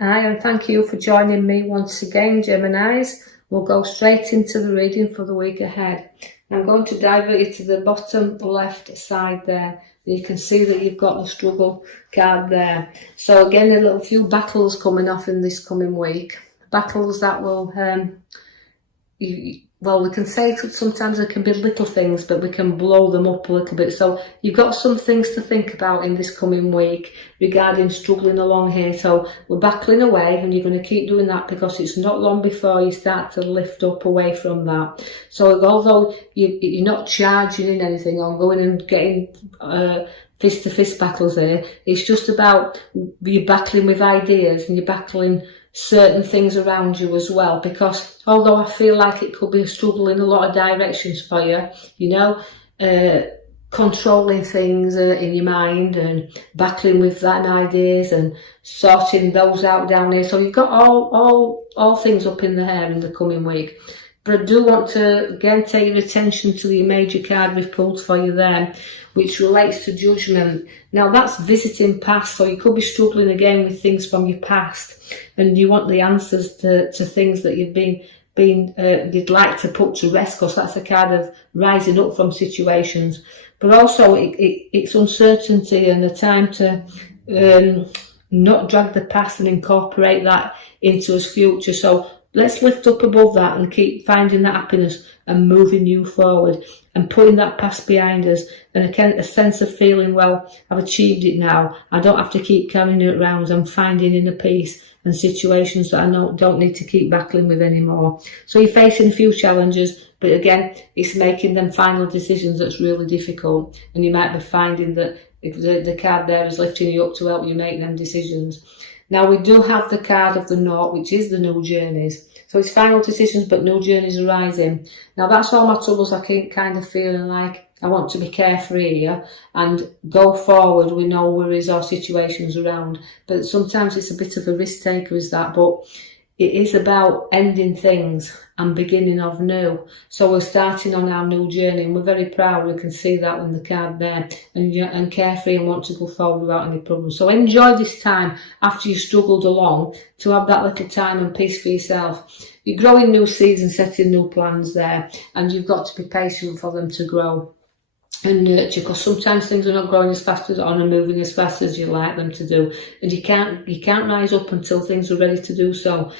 Hi, and thank you for joining me once again, Geminis. We'll go straight into the reading for the week ahead. I'm going to divert you to the bottom left side there. You can see that you've got the struggle card there. So again, a little few battles coming off in this coming week. Battles that will, we can say sometimes there can be little things, but we can blow them up a little bit. So you've got some things to think about in this coming week regarding struggling along here. So we're battling away, and you're going to keep doing that because it's not long before you start to lift up away from that. So although you're not charging in anything or going and getting fist-to-fist battles here, it's just about you battling with ideas and you're battling certain things around you as well, because although I feel like it could be a struggle in a lot of directions for you, controlling things in your mind and battling with that ideas and sorting those out down here. So you've got all things up in the air in the coming week. But I do want to again take your attention to the major card we've pulled for you there, which relates to judgment. Now that's visiting past, so you could be struggling again with things from your past, and you want the answers to things that you've you'd like to put to rest, because that's a card of rising up from situations. But also it's uncertainty and a time to not drag the past and incorporate that into his future. So let's lift up above that and keep finding that happiness and moving you forward and putting that past behind us, and a sense of feeling, well, I've achieved it now. I don't have to keep carrying it around. I'm finding inner peace and situations that I don't need to keep battling with anymore. So you're facing a few challenges, but again, it's making them final decisions that's really difficult, and you might be finding that the card there is lifting you up to help you make them decisions. Now we do have the card of the Naught, which is the new journeys. So it's final decisions, but new journeys arising. Now that's all my troubles. I keep kind of feeling like I want to be carefree here and go forward with no worries or situations around. But sometimes it's a bit of a risk taker, is that. But it is about ending things and beginning of new. So we're starting on our new journey, and we're very proud. We can see that in the card there, and carefree and want to go forward without any problems. So enjoy this time after you've struggled along, to have that little time and peace for yourself. You're growing new seeds and setting new plans there, and you've got to be patient for them to grow and nurture, because sometimes things are not growing as fast as on and moving as fast as you like them to do, and you can't rise up until things are ready to do so.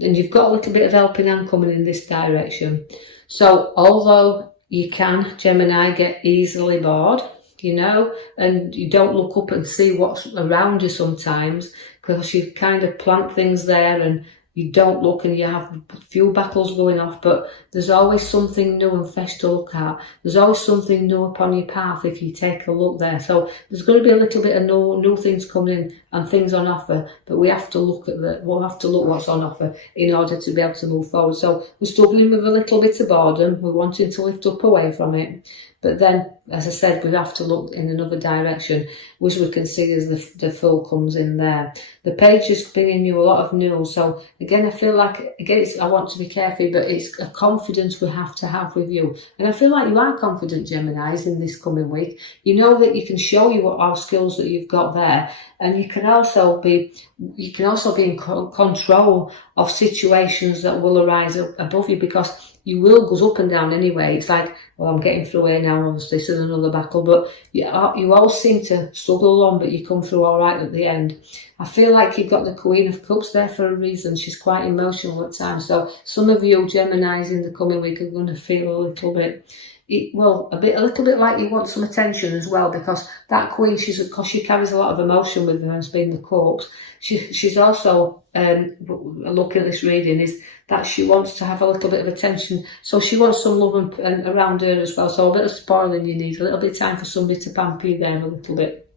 And you've got a little bit of helping hand coming in this direction. So although you can, Gemini, get easily bored, and you don't look up and see what's around you sometimes, because you kind of plant things there and you don't look, and you have a few battles going off, but there's always something new and fresh to look at. There's always something new upon your path if you take a look there. So there's going to be a little bit of new things coming in and things on offer, but we have to look at we'll have to look what's on offer in order to be able to move forward. So we're struggling with a little bit of boredom. We're wanting to lift up away from it. But then, as I said, we have to look in another direction, which we can see as the full comes in there. The page is bringing you a lot of news. So again, I feel like, I want to be careful, but it's a confidence we have to have with you. And I feel like you are confident, Geminis, in this coming week. You know that you can show you what our skills that you've got there. And you can also be in control of situations that will arise above you, because you will go up and down anyway. It's like, well, I'm getting through here now, obviously, this is another battle, but you all seem to struggle along, but you come through all right at the end. I feel like you've got the Queen of Cups there for a reason. She's quite emotional at times. So some of you Geminis in the coming week are going to feel a little bit, a little bit like you want some attention as well, because that Queen, because she carries a lot of emotion with her as being the Cups. She's also, look at this reading, is that she wants to have a little bit of attention. So she wants some love and around her as well. So a bit of spoiling you need, a little bit of time for somebody to pamper you there a little bit.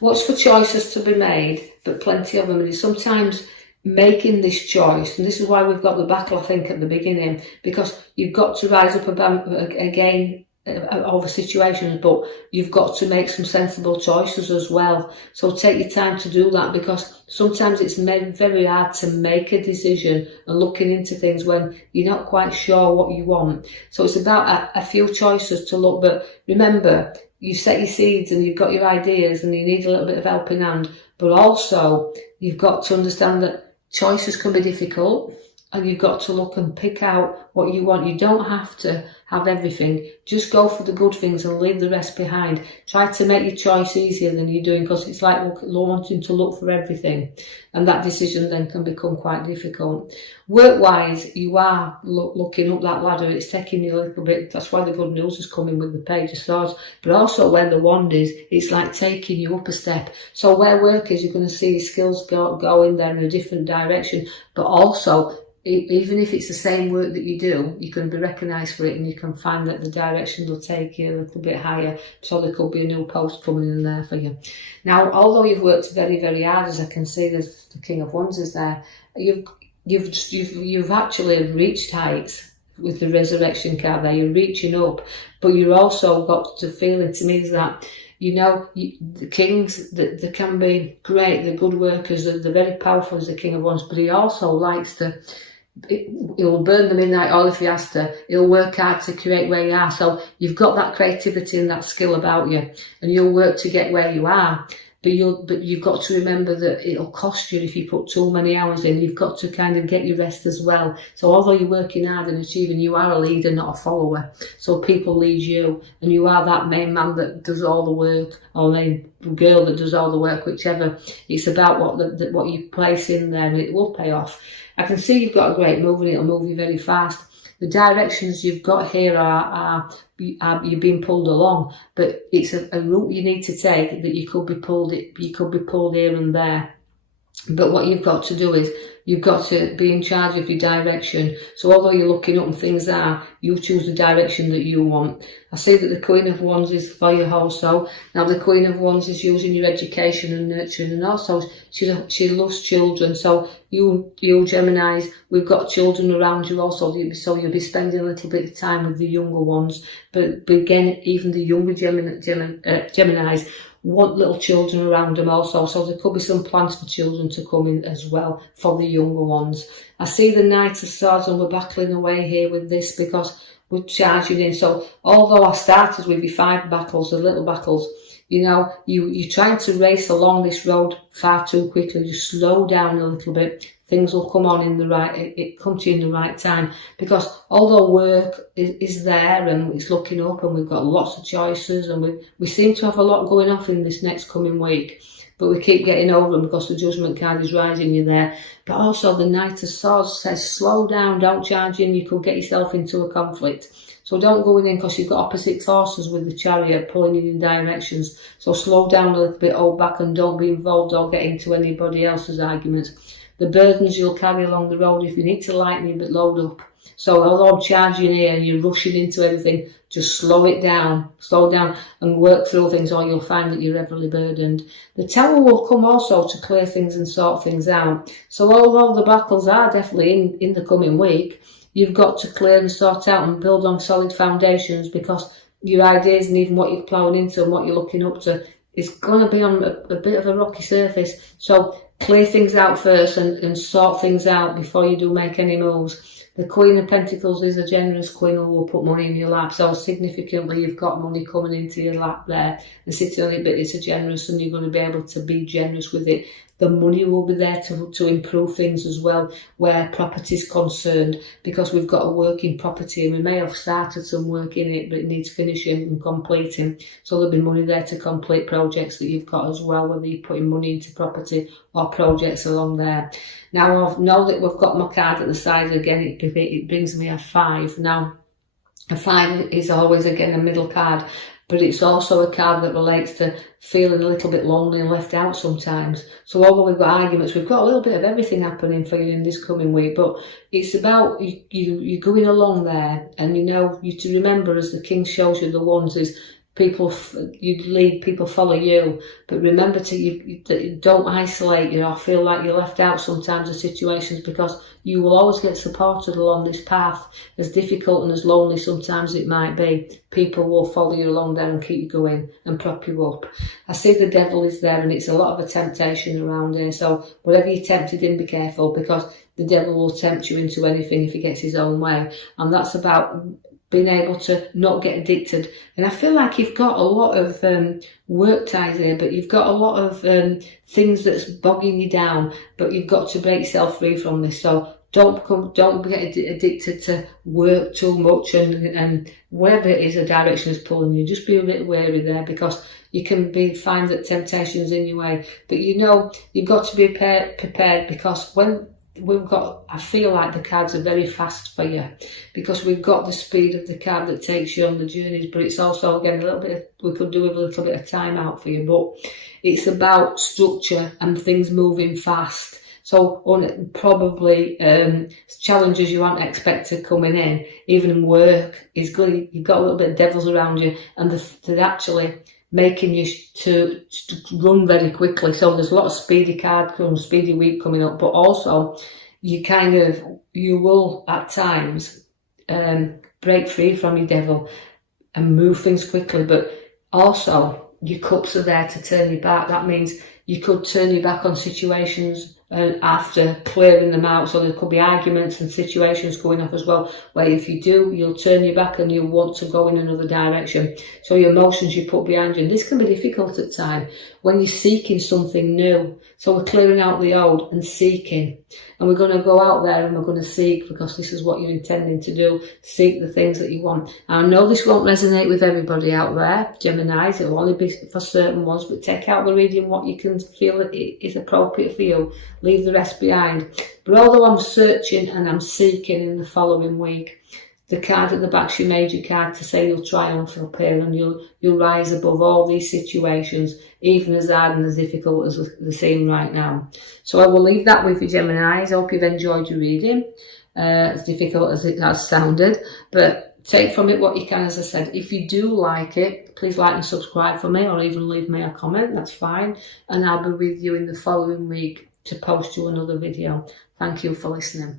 Watch for choices to be made, but plenty of them. And sometimes making this choice, and this is why we've got the battle, I think, at the beginning, because you've got to rise up again over situations, but you've got to make some sensible choices as well. So take your time to do that, because sometimes it's very hard to make a decision and looking into things when you're not quite sure what you want. So it's about a few choices to look, but remember, you set your seeds and you've got your ideas and you need a little bit of helping hand, but also you've got to understand that choices can be difficult, and you've got to look and pick out what you want. You don't have to have everything. Just go for the good things and leave the rest behind. Try to make your choice easier than you're doing, because it's like wanting to look for everything, and that decision then can become quite difficult. Work-wise, you are looking up that ladder. It's taking you a little bit. That's why the good news is coming with the Page of Swords. But also where the wand is, it's like taking you up a step. So where work is, you're going to see your skills go in there in a different direction. But also, even if it's the same work that you do, you can be recognised for it, and you can find that the direction will take you a little bit higher. So there could be a new post coming in there for you. Now, although you've worked very, very hard, as I can see, there's the King of Wands is there. You've actually reached heights with the Resurrection card there. You're reaching up, but you've also got the feeling to me is that, you know, the kings, they can be great, they're good workers, they're very powerful as the King of Wands, but he also likes to, he'll burn the midnight oil if he has to. He'll work hard to create where you are. So you've got that creativity and that skill about you, and you'll work to get where you are. But you've got to remember that it'll cost you if you put too many hours in. You've got to kind of get your rest as well. So although you're working hard and achieving, you are a leader, not a follower. So people lead you, and you are that main man that does all the work, or main girl that does all the work, whichever. It's about what you place in there, and it will pay off. I can see you've got a great move, and it'll move you very fast. The directions you've got here are you're being pulled along, but it's a route you need to take that you could be pulled here and there. But what you've got to do is you've got to be in charge of your direction. So although you're looking up and things are, you choose the direction that you want. I see that the Queen of Wands is for you also. Now the Queen of Wands is using your education and nurturing, and also she loves children. So you Geminis, we've got children around you also, so you'll be spending a little bit of time with the younger ones. But again, even the younger Geminis want little children around them also, so there could be some plans for children to come in as well for the younger ones. I see the Knight of Swords, and we're battling away here with this because we're charging in. So although I started with your 5 battles, the little battles, you know, you're trying to race along this road far too quickly. You slow down a little bit. Things will come on in the right, it comes to you in the right time, because although work is there and it's looking up and we've got lots of choices, and we seem to have a lot going off in this next coming week, but we keep getting over them because the Judgment card is rising you there. But also the Knight of Swords says slow down, don't charge in, you could get yourself into a conflict. So don't go in because you've got opposite forces with the Chariot pulling you in directions. So slow down a little bit, hold back, and don't be involved or get into anybody else's arguments. The burdens you'll carry along the road, if you need to lighten it, but load up. So although I'm charging here and you're rushing into everything, just slow down and work through things, or you'll find that you're heavily burdened. The Tower will come also to clear things and sort things out. So although the battles are definitely in the coming week, you've got to clear and sort out and build on solid foundations, because your ideas and even what you're ploughing into and what you're looking up to is going to be on a bit of a rocky surface. So clear things out first and sort things out before you do make any moves. The Queen of Pentacles is a generous queen who will put money in your lap. So significantly, you've got money coming into your lap there and sitting on it, but it's a generous, and you're going to be able to be generous with it. The money will be there to improve things as well, where property is concerned, because we've got a working property and we may have started some work in it, but it needs finishing and completing. So there'll be money there to complete projects that you've got as well, whether you're putting money into property or projects along there. Now I know that we've got my card at the side again, it brings me a 5. Now a 5 is always again a middle card, but it's also a card that relates to feeling a little bit lonely and left out sometimes. So although we've got arguments, we've got a little bit of everything happening for you in this coming week, but it's about you going along there, and you know, you to remember, as the King shows you the wands, is people, you lead, people follow you, but remember to don't isolate you or feel like you're left out sometimes of situations, because you will always get supported along this path. As difficult and as lonely sometimes it might be, people will follow you along there and keep you going and prop you up. I see the Devil is there, and it's a lot of a temptation around here, so whatever you're tempted in, be careful, because the Devil will tempt you into anything if he gets his own way, and that's about being able to not get addicted. And I feel like you've got a lot of work ties here, but you've got a lot of things that's bogging you down, but you've got to break yourself free from this. So don't get addicted to work too much, and whatever it is, the direction is pulling you, just be a bit wary there, because you can find that temptation is in your way. But you know, you've got to be prepared, because when I feel like the cards are very fast for you, because we've got the speed of the card that takes you on the journeys, but it's also, again, we could do with a little bit of time out for you, but it's about structure and things moving fast. So probably challenges you aren't expected coming in, even in work, is good. You've got a little bit of devils around you, and they're actually making you to run very quickly. So there's a lot of speedy week coming up, but also you will at times break free from your devil and move things quickly, but also your cups are there to turn you back. That means you could turn your back on situations after clearing them out. So there could be arguments and situations going up as well, where if you do, you'll turn your back and you'll want to go in another direction. So your emotions you put behind you. And this can be difficult at times when you're seeking something new. So we're clearing out the old and seeking. And we're going to go out there and we're going to seek, because this is what you're intending to do. Seek the things that you want. And I know this won't resonate with everybody out there, Geminis. It'll only be for certain ones, but take out the reading what you can feel that is appropriate for you. Leave the rest behind. But although I'm searching and I'm seeking in the following week, the card at the back's your major card to say you'll triumph up here, and you'll rise above all these situations, even as hard and as difficult as they seem right now. So I will leave that with you, Geminis. I hope you've enjoyed your reading, as difficult as it has sounded, but take from it what you can. As I said, if you do like it, please like and subscribe for me, or even leave me a comment, that's fine, and I'll be with you in the following week to post you another video. Thank you for listening.